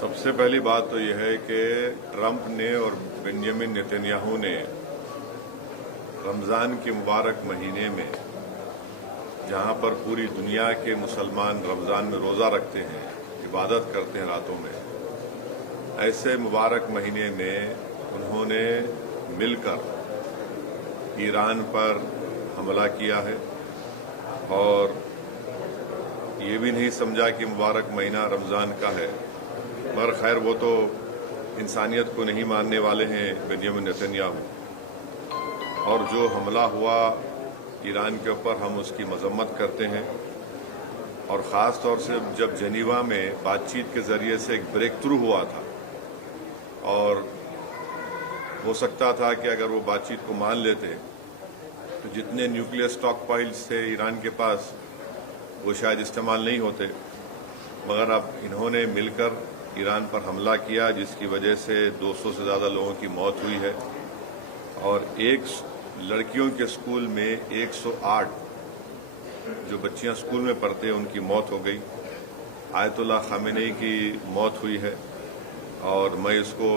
सबसे पहली बात तो यह है कि ट्रंप ने और बेंजामिन नेतन्याहू ने रमज़ान के मुबारक महीने में, जहां पर पूरी दुनिया के मुसलमान रमज़ान में रोज़ा रखते हैं, इबादत करते हैं रातों में, ऐसे मुबारक महीने में उन्होंने मिलकर ईरान पर हमला किया है और ये भी नहीं समझा कि मुबारक महीना रमज़ान का है। पर खैर वो तो इंसानियत को नहीं मानने वाले हैं बेंजामिन नेतन्याहू, और जो हमला हुआ ईरान के ऊपर हम उसकी मजम्मत करते हैं। और ख़ास तौर से जब जेनीवा में बातचीत के ज़रिए से एक ब्रेक थ्रू हुआ था और हो सकता था कि अगर वो बातचीत को मान लेते तो जितने न्यूक्लियर स्टॉक पाइल्स थे ईरान के पास वो शायद इस्तेमाल नहीं होते, मगर अब इन्होंने मिलकर ईरान पर हमला किया जिसकी वजह से 200 से ज़्यादा लोगों की मौत हुई है और एक लड़कियों के स्कूल में 108 जो बच्चियां स्कूल में पढ़ते हैं उनकी मौत हो गई। आयतुल्लाह खामेनी की मौत हुई है और मैं इसको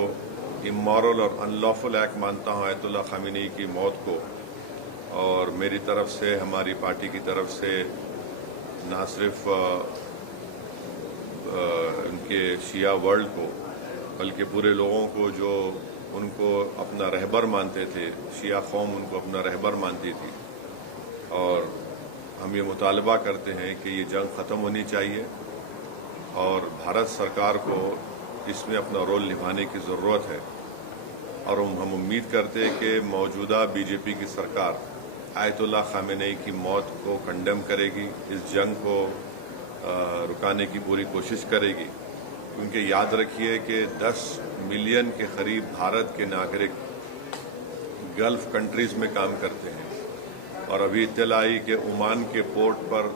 इमोरल और अनलॉफुल एक्ट मानता हूं आयतुल्लाह खामेनी की मौत को, और मेरी तरफ से, हमारी पार्टी की तरफ से ना सिर्फ उनके शिया वर्ल्ड को बल्कि पूरे लोगों को जो उनको अपना रहबर मानते थे, शिया कौम उनको अपना रहबर मानती थी, और हम ये मुतालबा करते हैं कि ये जंग ख़त्म होनी चाहिए और भारत सरकार को इसमें अपना रोल निभाने की ज़रूरत है। और हम उम्मीद करते हैं कि मौजूदा बीजेपी की सरकार आयतुल्लाह खामेनी की मौत को कंडेम करेगी, इस जंग को रुकाने की पूरी कोशिश करेगी, क्योंकि याद रखिए कि 10 मिलियन के करीब भारत के नागरिक गल्फ कंट्रीज़ में काम करते हैं और अभी इत्तला आई कि ओमान के पोर्ट पर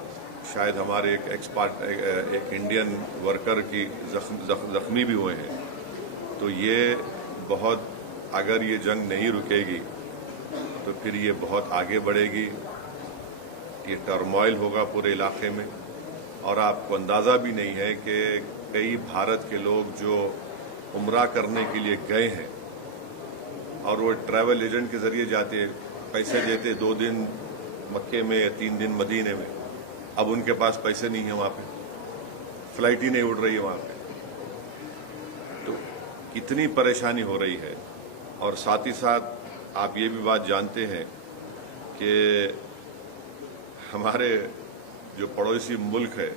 शायद हमारे एक इंडियन वर्कर की जख्मी भी हुए हैं। तो ये बहुत, अगर ये जंग नहीं रुकेगी तो फिर ये बहुत आगे बढ़ेगी, ये टर्मोइल होगा पूरे इलाके में। और आपको अंदाज़ा भी नहीं है कि कई भारत के लोग जो उम्रा करने के लिए गए हैं और वो ट्रैवल एजेंट के ज़रिए जाते, पैसे देते 2 दिन मक्के में या 3 दिन मदीने में, अब उनके पास पैसे नहीं है, वहाँ पे फ्लाइट ही नहीं उड़ रही है वहाँ पे। तो कितनी परेशानी हो रही है। और साथ ही साथ आप ये भी बात जानते हैं कि हमारे जो पड़ोसी मुल्क है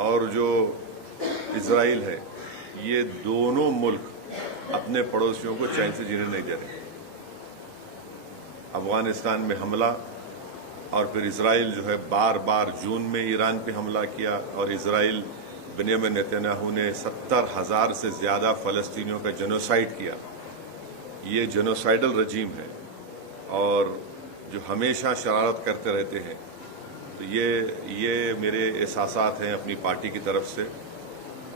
और जो इजराइल है, ये दोनों मुल्क अपने पड़ोसियों को चैन से जीने नहीं दे रहे। अफगानिस्तान में हमला और फिर इजराइल जो है बार बार जून में ईरान पे हमला किया, और इजराइल बेंजामिन नेतन्याहू ने 70,000 से ज़्यादा फ़लस्तीनियों का जेनोसाइड किया। ये जेनोसाइडल रजीम है और जो हमेशा शरारत करते रहते हैं। तो ये मेरे एहसासात हैं अपनी पार्टी की तरफ से,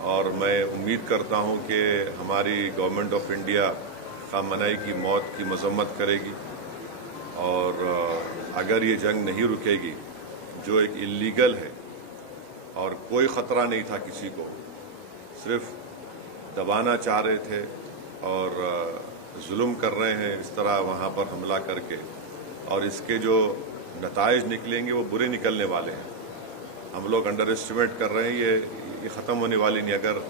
और मैं उम्मीद करता हूं कि हमारी गवर्नमेंट ऑफ इंडिया खामनेई की मौत की मजम्मत करेगी। और अगर ये जंग नहीं रुकेगी, जो एक इलीगल है और कोई ख़तरा नहीं था किसी को, सिर्फ दबाना चाह रहे थे और जुल्म कर रहे हैं इस तरह वहाँ पर हमला करके, और इसके जो नताइज निकलेंगे वो बुरे निकलने वाले हैं। हम लोग अंडर एस्टिमेट कर रहे हैं, ये ख़त्म होने वाली नहीं। अगर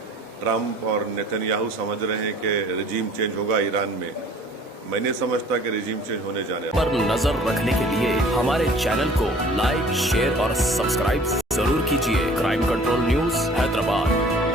ट्रंप और नेतन्याहू समझ रहे हैं कि रजीम चेंज होगा ईरान में, मैं नहीं समझता कि रजीम चेंज होने जाने पर नजर रखने के लिए हमारे चैनल को लाइक, शेयर और सब्सक्राइब जरूर कीजिए। Crime control news Hyderabad.